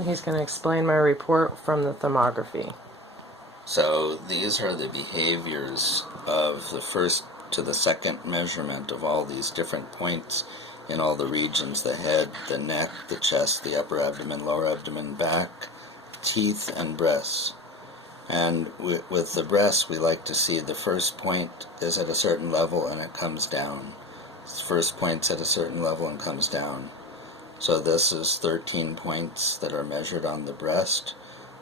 and he's going to explain my report from the thermography. So these are the behaviors of the first to the second measurement of all these different points in all the regions: the head, the neck, the chest, the upper abdomen, lower abdomen, back, teeth, and breasts. And with the breasts, we like to see the first point is at a certain level and it comes down. The first point's at a certain level and comes down. So this is 13 points that are measured on the breast.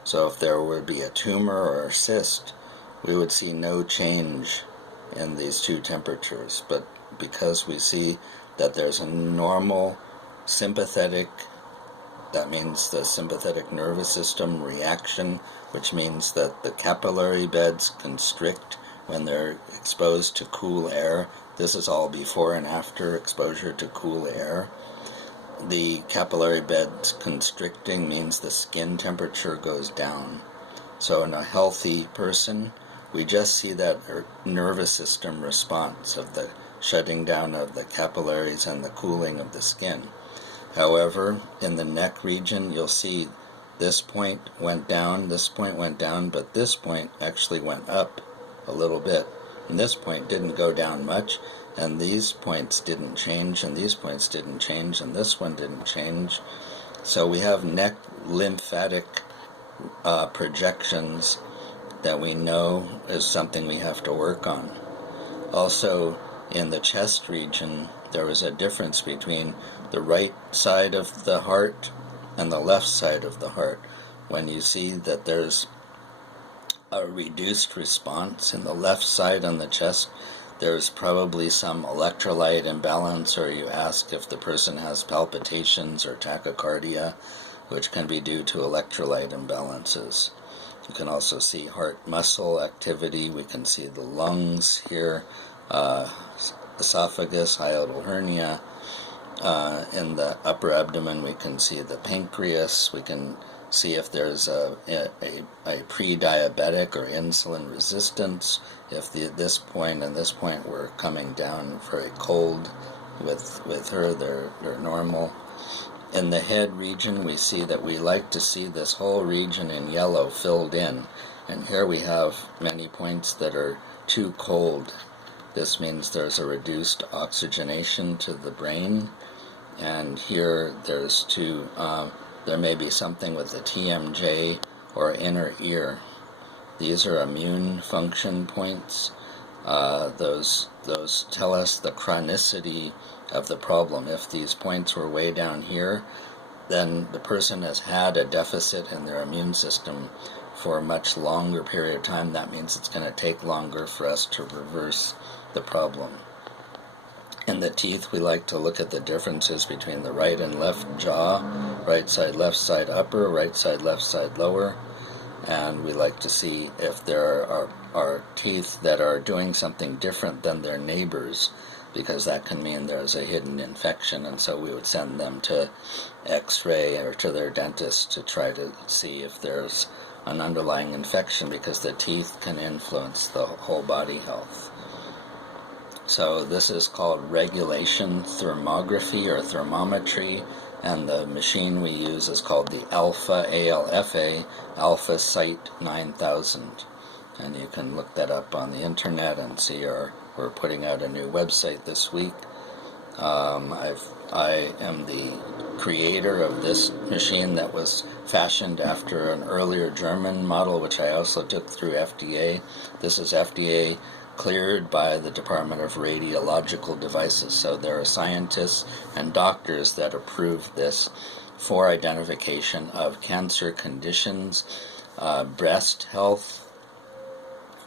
So if there would be a tumor or a cyst, we would see no change in these two temperatures. But because we see that there's a normal sympathetic, that means the sympathetic nervous system reaction, which means that the capillary beds constrict when they're exposed to cool air. This is all before and after exposure to cool air. The capillary beds constricting means the skin temperature goes down. So in a healthy person, we just see that nervous system response of the shutting down of the capillaries and the cooling of the skin. However, in the neck region, you'll see this point went down, this point went down, but this point actually went up a little bit. And this point didn't go down much, and these points didn't change, and these points didn't change, and this one didn't change. So we have neck lymphatic projections that we know is something we have to work on. Also, in the chest region, there was a difference between the right side of the heart and the left side of the heart. When you see that there's a reduced response in the left side on the chest, there's probably some electrolyte imbalance, or you ask if the person has palpitations or tachycardia, which can be due to electrolyte imbalances. You can also see heart muscle activity. We can see the lungs here, esophagus, hiatal hernia. In the upper abdomen, we can see the pancreas. We can see if there's a pre-diabetic or insulin resistance, if this point and this point were coming down very cold with her, they're normal. In the head region, we see that we like to see this whole region in yellow filled in, and here we have many points that are too cold. This means there's a reduced oxygenation to the brain, and here there may be something with the TMJ or inner ear. These are immune function points. Those tell us the chronicity of the problem. If these points were way down here, then the person has had a deficit in their immune system for a much longer period of time. That means it's going to take longer for us to reverse the problem. In the teeth, we like to look at the differences between the right and left jaw, right side, left side upper, right side, left side lower. And we like to see if there are teeth that are doing something different than their neighbors, because that can mean there's a hidden infection, and so we would send them to X-ray or to their dentist to try to see if there's an underlying infection, because the teeth can influence the whole body health. So this is called regulation thermography or thermometry, and the machine we use is called the Alpha, ALFA, Alpha Sight 9000. And you can look that up on the internet and see we're putting out a new website this week. I am the creator of this machine that was fashioned after an earlier German model, which I also took through FDA. This is FDA cleared by the Department of Radiological Devices. So there are scientists and doctors that approve this for identification of cancer conditions, breast health,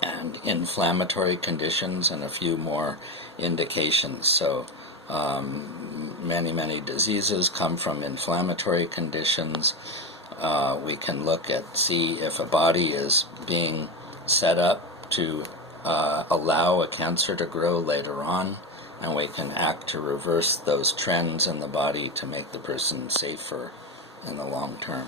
and inflammatory conditions, and a few more indications. So many diseases come from inflammatory conditions. We can see if a body is being set up to allow a cancer to grow later on, and we can act to reverse those trends in the body to make the person safer in the long term.